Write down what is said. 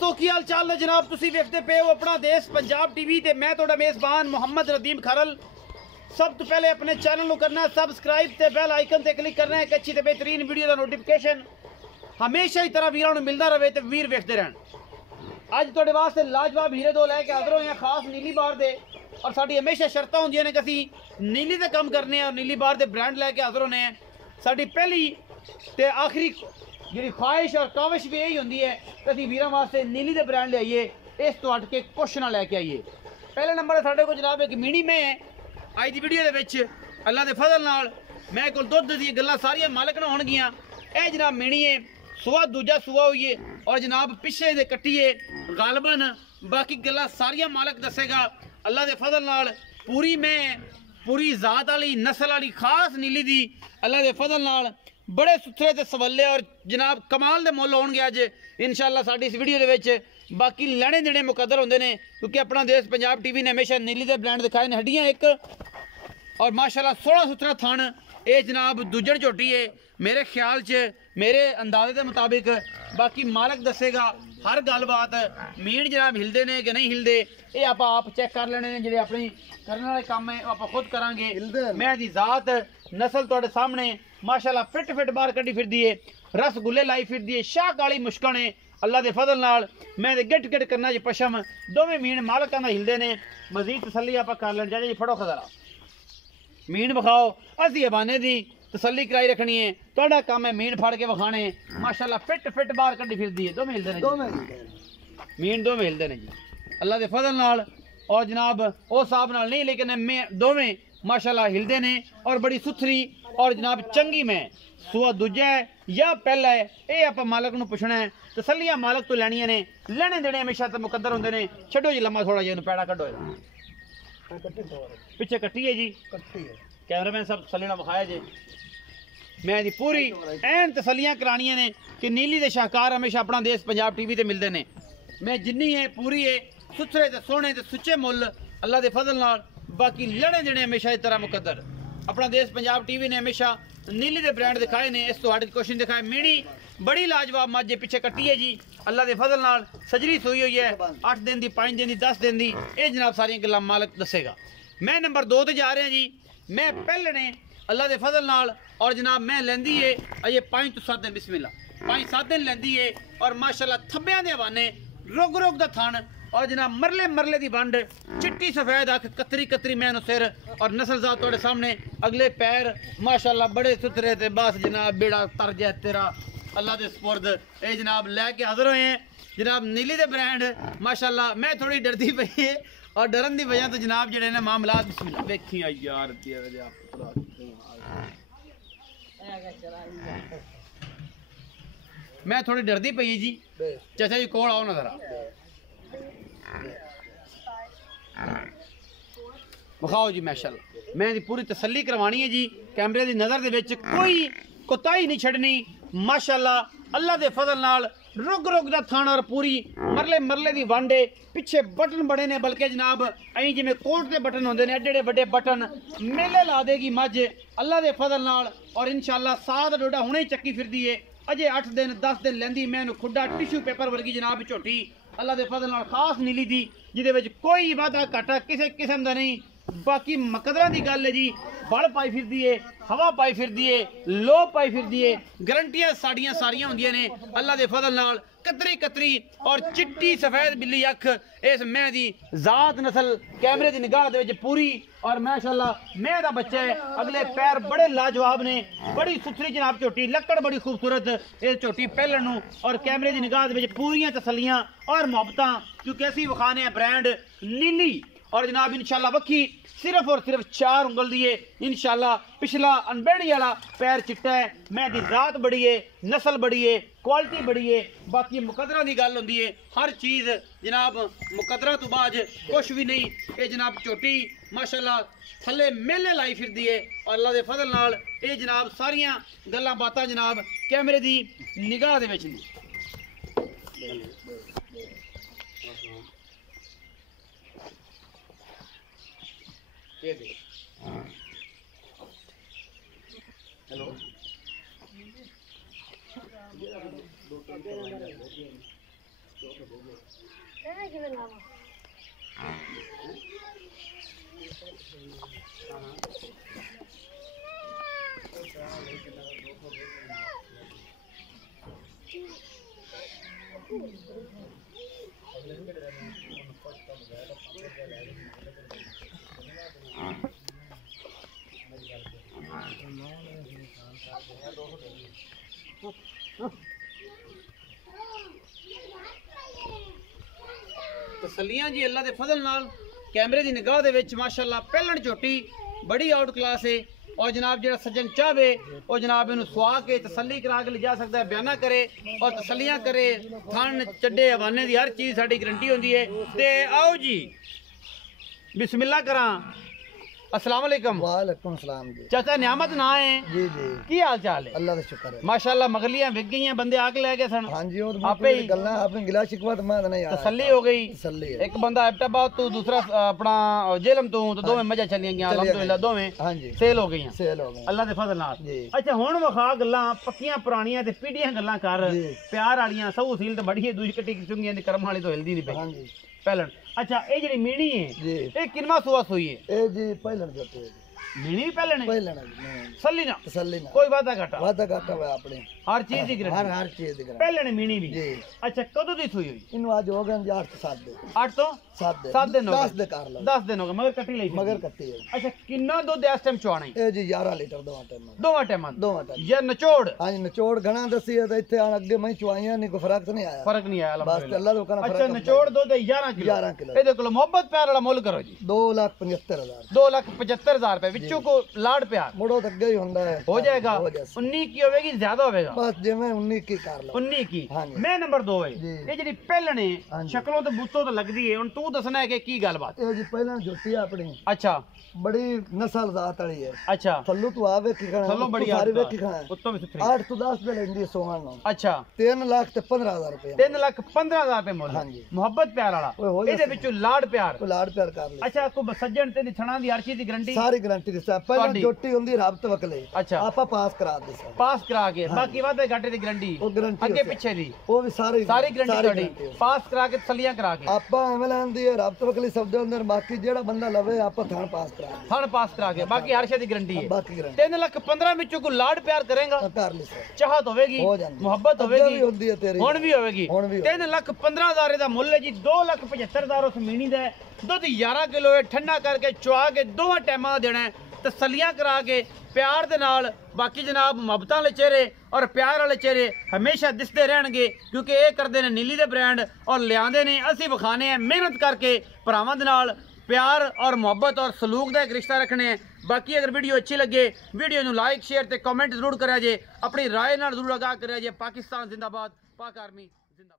दोस्तों की हाल चाल है जनाब, तुसी देखते पे हो अपना देश पंजाब टीवी ते मैं तोड़ा मेज़बान मोहम्मद रदीम खरल। सब तो पहले अपने चैनल को करना है सबसक्राइब ते बेल आइकन ते क्लिक करना है कि अच्छी ते बेहतरीन वीडियो का नोटिफिकेशन हमेशा ही तरह वीरों को मिलता रहे तो वीर वेखते रहन। अज तोड़े वास्ते लाजवाब हीरे दो लैके हाजिर होए हैं खास नीली बार दे, और साड़ी हमेशा शर्त होंदियां ने कि असीं नीली दे कम करने हैं और नीली बार दे ब्रांड लैके हाजिर होने हैं। साड़ी पहली ते आखिरी जी ख्वाहिश और काविश भी यही होंगी है कि असीं वीरां वास्ते नीली दे ब्रांड लियाइए, इस तो हट के कुछ ना लैके आइए। पहले नंबर साढ़े को जनाब एक मीणी में है अज की वीडियो के अल्लाह के फजल नाल मैं को दुध दी गल्लां सारियां मालक ना होणगियां। यह जनाब मीणी है सुआ दूजा सुआ हुई है और जनाब पिछे दे कट्टिए गालबन बाकी गल्लां सारियां मालक दसेगा अल्लाह के फजल नाल। पूरी में पूरी जात वाली नस्ल वाली खास नीली दी अल्लाह के फजल नाल बड़े सुथरे ते सवले और जनाब कमाल दे मुल होणगे अज इंशाअल्लाह साडी इस वीडियो दे विच। बाकी लैने देने मुकद्दर होंदे ने क्योंकि अपना देश पंजाब टीवी ने हमेशा नीली दे ब्रांड दिखाए ने। हड्डियां एक और माशाल्लाह सोलह सुथरा थान ये जनाब दूजन झोटी है मेरे ख्याल च मेरे अंदाजे के मुताबिक। बाकी मालक दसेगा हर गल बात मीन जनाब हिलते ने कि नहीं हिलते ये आप चेक कर लेने ने। जो अपनी करने वाले काम है आप खुद करांगे। मैं दी जात नस्ल तुहाडे सामने माशाल्लाह फिट फिट बाहर कड्डी फिरदी है, रसगुल्ले लाई फिरदी है, शाह काली मुश्कन है अल्लाह के फजल नाल। मैं गिट गिट करना जी पशम दोवें मीन मालकां दा हिलदे ने। मजीद तसली आप कर लें जी फड़ो खजरा मीन विखाओ असी हवाने दी तसली कराई रखनी है। तुहाडा काम है मीन फड़ के विखाने माशाल्लाह फिट फिट बाहर कड्डी फिरदी है। दोवें हिलदे ने मीन दोवें हिलदे ने जी अल्लाह के फजल नाल। और जनाब उस हिसाब नाल नहीं लेकिन मैं दोवें माशाल्लाह हिलदे ने और बड़ी सुथरी और जनाब चंगी में सुआ दूजा है या पहला है ये आप मालक नूं पुछना है। तसलियां मालक तो लैनियां ने, लेने देने हमेशा तो मुकद्दर होंदे ने। छड्डो जी लम्मा थोड़ा जिहा पैड़ा कड्डो पिछे कट्टी है जी कैमरामैन सब तसली नाल विखाया जी। मैं जी पूरी एन तसलियां करानियां ने कि नीली दे शाहकार हमेशा अपना देश पंजाब टीवी ते मिलदे ने। मैं जिन्नी है पूरी है सुथरे ते सोहने ते सुच्चे मुल अल्लाह के फजल नाल। बाकी लड़े देने हमेशा इस तरह मुकद्दर अपना देश पंजाब टीवी ने हमेशा नीली दे ब्रांड दिखाए ने। इस तो हट क्वेश्चन दिखाए मीणी बड़ी लाजवाब मज पिछे कट्टी है जी अल्लाह के फजल नाल। सजरी सुई हुई है 8 दिन की 5 दिन की 10 दिन की ये जनाब सारियां गल्लां मालक दसेगा। मैं नंबर 2 ते जा रहा जी। मैं पहले ने अल्लाह के फजल नाल और जनाब मैं लेंदी है अजे 5 तो 7 दिन बिस्मिल्लाह 5-7 दिन लेंदी है और माशाल्लाह थब्बियां दे हवाने रुग रुग दा थान और जनाब मरले मरले दी वंड चिट्टी सफेद अख कतरी कतरी मैनू सिर और नस्ल जात तुहाडे सामने अगले पैर माशाल्लाह बड़े सुथरे ते बस जनाब बेड़ा तर्ज है तेरा अल्लाह दे सुपुर्द ये जनाब लैके हाजिर हुए हैं जनाब नीली दे ब्रांड माशाल्लाह। मैं थोड़ी डरदी पई है और डरन की वजह तो जनाब जेडे ने मामलात बिस्मिल्लाह देखी यार मैं थोड़ी डरदी पई जी। चाचा जी कोल आओ ना जरा विखाओ जी माशाल्लाह। मैं दी पूरी तसल्ली करवानी है जी कैमरे की नज़र दे विच कोई कोताही नहीं छड़नी माशाल्लाह अल्लाह के फजल नाल। रुग रुग दा थान और पूरी मरले मरले दी वांडे पिछे बटन बड़े ने बल्कि जनाब अं जिमें कोट के बटन होंदे ने एडे एडे बड़े बटन मेले ला देगी मज अल्लाह के फजल नाल। और इंशाअल्लाह साथ डोडा हुणे ही चक्की फिरदी है अजे 8 दिन 10 दिन लेंदी मैं खुड्डा टिश्यू पेपर वर्गी जनाब झोटी अल्लाह के फजल नाल खास नीली दी जिहदे विच कोई वाधा घाटा किसी किस्म का नहीं। बाकी मकदरा की गल है जी बल पाई फिरदी है हवा पाई फिरदी है लो पाई फिरदी है गारंटियां साड़ियां सारियां होंदियां ने अल्लाह के फजल नाल। कतरी कतरी और चिट्टी सफेद बिल्ली अख इस मैं दी जात नस्ल कैमरे की निगाह दे विच पूरी और माशाल्लाह मैं दा बच्चा है अगले पैर बड़े लाजवाब ने बड़ी सुथरी जनाब झोटी लक्कड़ बड़ी खूबसूरत इस झोटी पहलन नूं और कैमरे की निगाह दे विच पूरियां तसलियां और मुहब्बतां क्योंकि असीं विखाने ब्रांड नीली और जनाब इंशाअल्लाह वक्खी सिर्फ और सिर्फ 4 उंगल दी है इंशाअल्लाह। पिछला अनबेड़ी वाला पैर चिट्टा है मैं दी जात बड़ी है नस्ल बड़ी है क्वालिटी बड़ी है। बाकी मुकदरा की गल होंदी है हर चीज़ जनाब मुकदरा तो बाद कुछ भी नहीं। ये जनाब झोटी माशाल्लाह थले मेले लाई फिरदी है और अल्लाह के फजल नाल ये जनाब सारियां गल्लां बातां जनाब कैमरे की निगाह दे विच ने। हेलो तसलियां जी अल्लाह के फजल नाल कैमरे की निगाह दे विच माशाअल्लाह पहलण झोटी बड़ी आउट क्लास है। और जनाब जो सज्जन चाहे वो जनाब इन सुहा के तसली करा के लिजा सकता है, बयाना करे और तसलियां करे, थन चड्डे हवाने की हर चीज़ साड़ी गारंटी होती है। ते आओ जी बिस्मिल्लाह करा। अस्सलाम वालेकुम। वालेकुम सलाम जी। चाचा नियामत ना है जी जी, की हाल चाल है? अल्लाह का शुक्र है माशाअल्लाह मगलियां विक गई, बंदे आके ले गए सन। हाँ जी, और आपे ही गल्ला आपने गिला शिकवा तो मैं नहीं आया, तसल्ली हो गई। तसल्ली है। एक बंदा एबटाबाद तो दूसरा अपना जेलम तो दोवें मजा चलियां गई अल्हम्दुलिल्लाह, दोवें हाँ जी सेल हो गई सेल हो गई अल्लाह दे फजल नाल जी। अच्छा हुण वखा गल्लां पक्कियां पुरानियां ते पीढ़ियां गल्लां कर जी। प्यार वालियां सौ सील ते बड़ी है, दूजी कट्टी चुंगियां दी कर्म वाली तो हिलदी नहीं हाँ पई जी पहलन। अच्छा ये जेड़ी मीणी है जी, ये किनवा सुआ सुई है? ए जी पहलन जोते मीणी भी पहलन है, पहलन सल्ली ना तसल्ली ना कोई वादा घाटा वादा घाटा हुआ अपने हर चीज दी हर गारंटी हर चीज दी गारंटी पहलन मीणी भी जी। अच्छा कदों दी सुई हुई? इनु आज हो गए 8 से 7 दिन 8 तो 7 दिन हो 10 गए, दे कर लो 10 दिन हो गए मगर कट्टी ਲਈ मगर कत्ती है। अच्छा किन्ना दुध इस टाइम चुआना है? ए जी 11 लीटर दोवां टाइम दोवां टाइमां दोवां टाइम या नचोड़ हाँ जी, निचोड़ घना दसी है तो इत्थे आन अगे मैं चुआइयां नहीं, कोई फर्क तो नहीं आया, फर्क नहीं आया बस अल्हम्दुलिल्लाह। अल्लाह का अच्छा फर्क। निचोड़ दुध 11 किलो 11 किलो ਇਹਦੇ ਕੋਲ ਮੁਹੱਬਤ ਪਿਆਰ ਵਾਲਾ ਮੁੱਲ ਕਰੋ ਜੀ 2,75,000 2,75,000 रुपए विचों को लाड़ प्यार मुड़ो तक गई हुंदा है हो जाएगा। हो जाए 19 की होगी ज्यादा होगा बस जिवें 19 की कर लो 19 की। हाँ जी। मैं नंबर 2 है जी। ये ਜਿਹੜੀ ਪਹਿਲਣ हाँ ਹੈ जी। ਸ਼ਕਲੋਂ ਤੇ ਬੂਤੋਂ ਤੇ ਲੱਗਦੀ ਹੈ, ਹੁਣ ਤੂੰ ਦੱਸਣਾ ਹੈ ਕਿ ਕੀ ਗੱਲਬਾਤ। ਇਹ ਜੀ ਪਹਿਲਾਂ ਜੋਤੀ ਆ ਆਪਣੀ अच्छा बड़ी नस्ल जात वाली है, अच्छा थल्लू तू आवे की खाना चलो बढ़िया सारी वे की खाना उत्तों भी सुथरी। 8 तो 10 पे लेंदी सोहन नो अच्छा 3,15,000 रुपए 3,15,000 रुपए मुੱਲ हाँ जी। ਮੁਹੱਬਤ ਪਿਆਰ ਵਾਲਾ ਓਏ ਹੋ ਇਹਦੇ ਵਿੱਚੋਂ ਲਾੜ ਪਿਆਰ। को लाड़ प्यार कर ले अच्छा को सज्जन ते छणा दी हर चीज ਦੀ गारंटी सारी गारंटी दिसा पहला ਤੁਹਾਡੀ। जोटी हुंदी राबत वकले अच्छा आपा पास करा दिसा पास करा के बाकी वादे घाटे ਦੀ गारंटी वो गारंटी ਅੱਗੇ ਪਿੱਛੇ ਦੀ वो भी सारी ਸਾਰੀ गारंटी ਤੁਹਾਡੀ guarantee। ਪਾਸ ਕਰਾ ਕੇ ਤਸੱਲੀਆਂ ਕਰਾ ਕੇ आपा एवें लैंदी है राबत वकली सब दे अंदर, बाकी जेड़ा बंदा लवे आपा थान पास करा दे थन पास करा के बाकी हर शे दी गारंटी है। बाकी गारंटी 3,15,000 ਵਿੱਚੋਂ ਕੋ ਲਾੜ ਪਿਆਰ ਕਰੇਗਾ, कर ले सर ਚਾਹਤ ਹੋਵੇਗੀ, हो जांदी ਮੁਹੱਬਤ ਅੱਗੇ ਹੋਵੇਗੀ, भी हुंदी है तेरी ਹੁਣ ਵੀ ਹੋਵੇਗੀ। ਹੁਣ ਵੀ 3,15,000 ਦਾ ਮੁੱਲ ਹੈ ਜੀ, 2,75,000 ਉਸ ਮੀਣੀ ਦਾ ਹੈ। ਦੁੱਧ 11 ਕਿਲੋ ਹੈ, ਠੰਡਾ ਕਰਕੇ ਚੁਆ ਕੇ ਦੋਵਾਂ ਟਾਈਮਾਂ ਦਾ ਦੇਣਾ ਹੈ, ਤਸੱਲੀਆਂ ਕਰਾ ਕੇ ਪਿਆਰ ਦੇ ਨਾਲ। ਬਾਕੀ ਜਨਾਬ ਮੁਹੱਬਤਾਂ ਵਾਲੇ ਚਿਹਰੇ ਔਰ ਪਿਆਰ ਵਾਲੇ ਚਿਹਰੇ ਹਮੇਸ਼ਾ ਦਿਸਦੇ ਰਹਿਣਗੇ, ਕਿਉਂਕਿ ਇਹ ਕਰਦੇ ਨੇ ਨੀਲੀ ਦੇ ਬ੍ਰਾਂਡ ਔਰ ਲਿਆਂਦੇ ਨੇ ਅਸੀਂ ਵਿਖਾਣੇ ਆ ਮਿਹਨਤ ਕਰਕੇ ਭਰਾਵਾਂ ਦੇ ਨਾਲ प्यार और मोहब्बत और सलूक का एक रिश्ता रखने हैं। बाकी अगर वीडियो अच्छी लगे वीडियो को लाइक शेयर ते कमेंट जरूर करा जे, अपनी राय नाल जरूर आगाह करा जे। पाकिस्तान जिंदाबाद, पाक आर्मी जिंदाबाद।